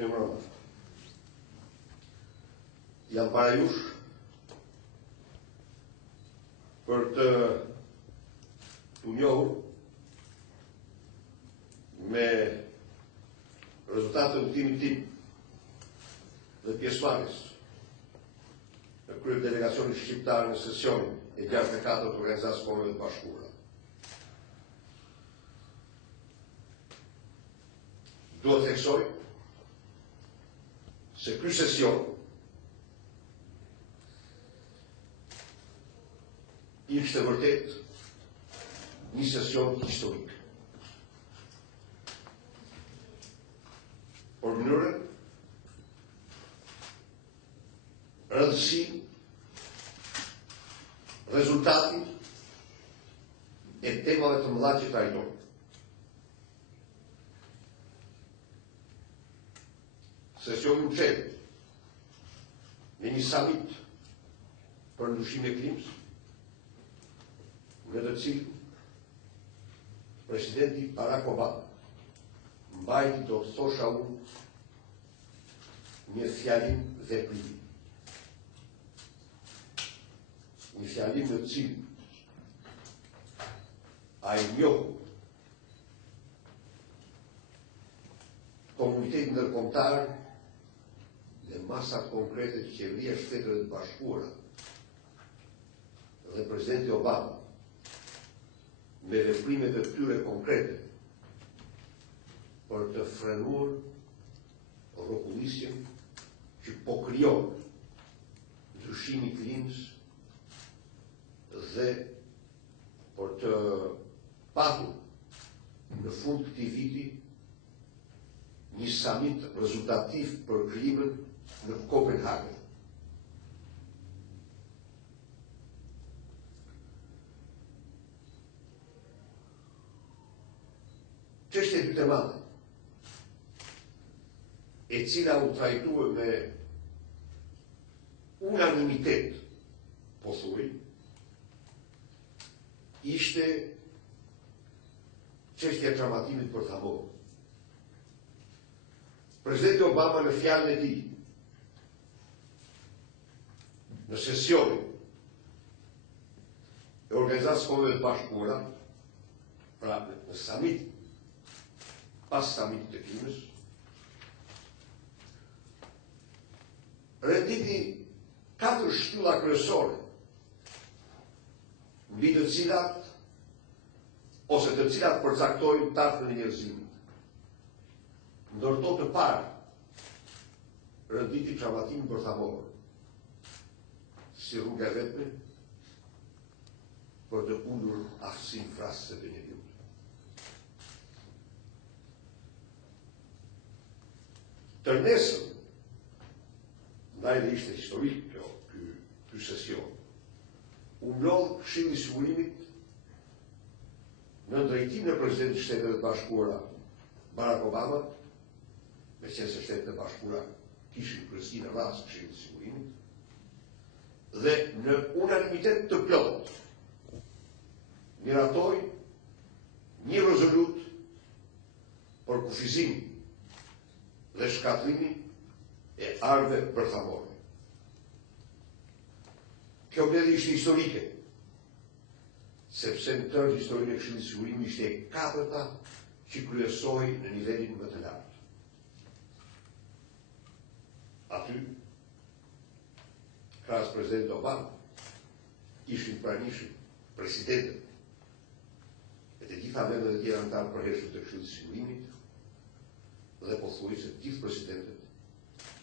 Mirëmbrëma. Jam para jush për të njohur me rezultatet të udhëtimit tim dhe pjesëmarrjes në krye delegacionit shqiptar në sesionin e 64 të Organizatës së Kombeve të Bashkuara. Duhet të theksoj se ky sesion ishte vërtet një sesion historik. Por mënyrën, rëndësi, rezultati e temave të mëdha që trajtojnë. Sesioni u qenë në një summit për ndryshimin e klimës, në të cilën presidenti Barack Obama mbajti, do të thosha unë, një fjalim veprimi. Një fjalim në të cilën ai njohu komunitetin ndërkombëtar dhe masat konkrete të qeveria Shteteve të Bashkuara dhe presidenti Obama me veprimet e tyre konkrete për të frenuar rrokullisjen që po krijon ndryshimi i klimës dhe për të patur në fund të këtij viti një summit rezultativ për klimën në Kopenhagen. Çështja e dytë e madhe, e cila u trajtua me unanimitet, po thuaj, ishte çështja e traumatimit për thamor. Presidenti Obama në fjalën e tij në sesionin e Organizatës së Kombeve të Bashkuara, pra në summit, pas summitit të klimës, renditi 4 shtylla kryesore, mbi të cilat ose të cilat përcaktojnë taftën e njerëzimit. Ndërto të parë, renditi traumatimin bërthamor, si rruga e vetme për të ulur aftësinë frastëse të njeriut. Tërnesëm, ndaj dhe ishte historik ky sesion, u mlodh Këshilli i Sigurimit në drejtimin e presidentit të Shteteve të Bashkuara Barack Obama, me qenë se Shtetet e Bashkuara kishin kryesinë e radhës së Këshillit të Sigurimit, dhe në unanimitet të plotë miratoi një rezolut për kufizimin dhe shkatërimin e armëve bërthamore. Kjo mbledhje ishte historike, sepse në tërë historinë e Këshillit të Sigurimit ishte e katërta që kryesoi në nivelin më të lartë. Aty, krahas presidentit Obama, ishin pranishëm presidentët e të gjitha vendet e tjera anëtar përhershëm të Këshillit të Sigurimit, dhe pothuajse të gjithë presidentët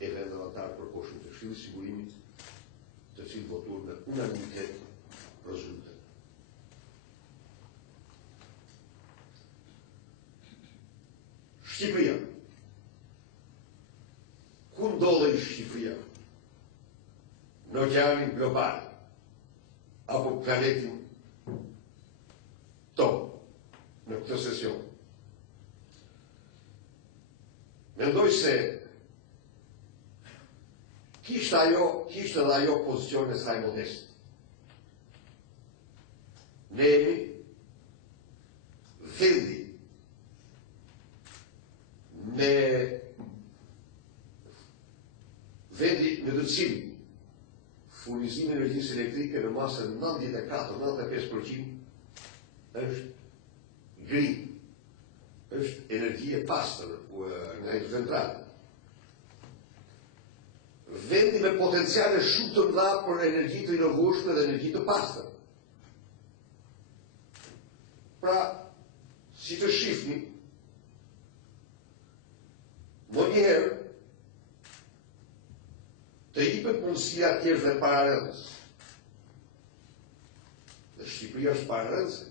e vendeve anëtar përkohshëm të Këshillit të Sigurimit, të cilët votuan me unanimitet rezolutë. Shqipëria. Ku ndodhej Shqipëria? Në oqeanin global apo planetin tonë në këtë sesion? Mendoj se kishte edhe ajo pozicion e saj modest. Ne jemi vendi me se 94-95% është gri, është energji e pastër nga hidrocentrale. Vendi me potenciale shumë të mëdha për energji të rinovueshme dhe energji të pastër. Pra, si të shifni, më njëherë, të jipet mundësia tjerë dhe pararëndës. Dhe Shqipëria është pararëndëse.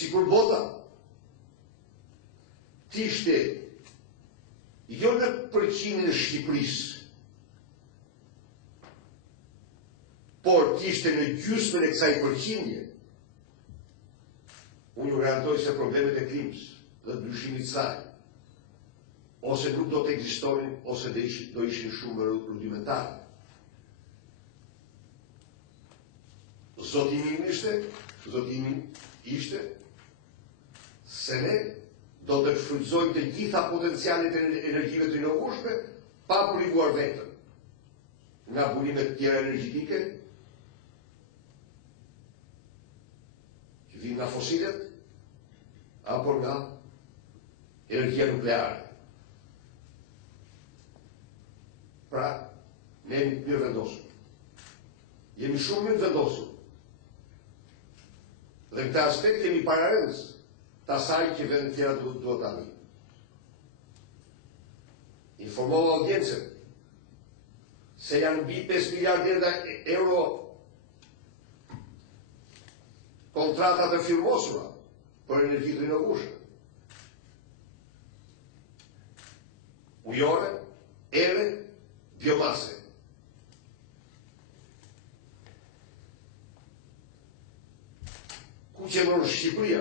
Sikur bota t'ishte jo në përqimin e Shqipërisë, por t'ishte në gjysmën e kësaj përqimje, unë ju garantoj se problemet e klimës dhe ndryshimit saj, ose nuk do të ekzistonin, ose do ishin shumë rudimentare. Zotimi ishte se ne do të shfrytëzojmë të gjitha potencialet e energjive të rinovueshme pa puliguar vetëm nga burimet tjera energjetike që vijnë nga fosilet apo nga energjia nukleare. Pra, ne jemi mirë vendosur. Jemi shumë mirë vendosur. Dhe në këtë aspekt jemi pararëndës të asaj që vendet tjera duhet ta bëjnë. Informova audiencën se janë mbi 5 miliardë euro kontratat e firmosura për energji të rinovueshme. Ujore, ere, biomase. Ku qëndron Shqipëria?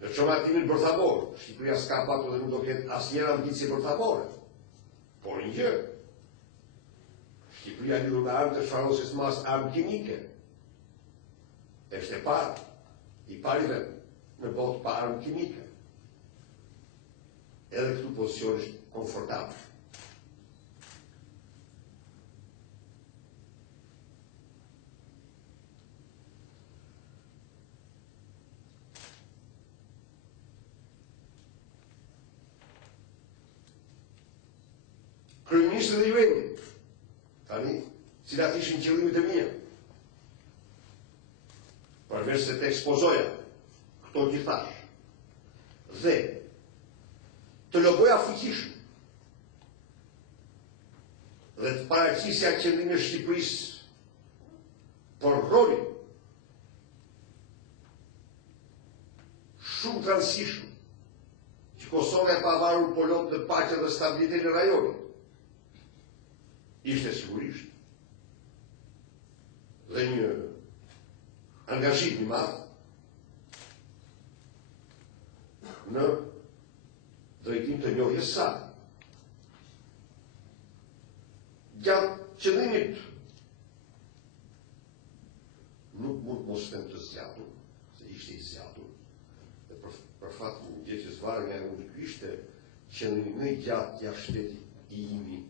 Në çomatimin bërthamor, Shqipëria s'ka patur dhe nuk do ketë asnjëherë ambicie bërthamore. Por një gjë, Shqipëria lidhur me armë të shfarosjes mas armë kimike. Është e parë, i pari vend në botë pa armë kimike. Edhe këtu pozicion është komfortabël. Kryeministri dhe i vendi, tani, cilat ishin qëllimet e mia, përveç se të ekspozoja këto gjithash, dhe të logoja fuqishëm, dhe të paraqisja qëllimin e Shqipërisë për rolin shumë të rëndësishëm që Kosova e pavarur po lodh në paqe dhe stabilitet në rajonin. Ishte sigurisht dhe një angazhim i madh në drejtim të njohjes së. Gjatë qëllimit nuk mund mos them të zgjatur, se ishte i zgjatur, dhe për fat të ndjeqës varë nga unë ky ishte qëllimi më i gjatë jashtë shtetit i imi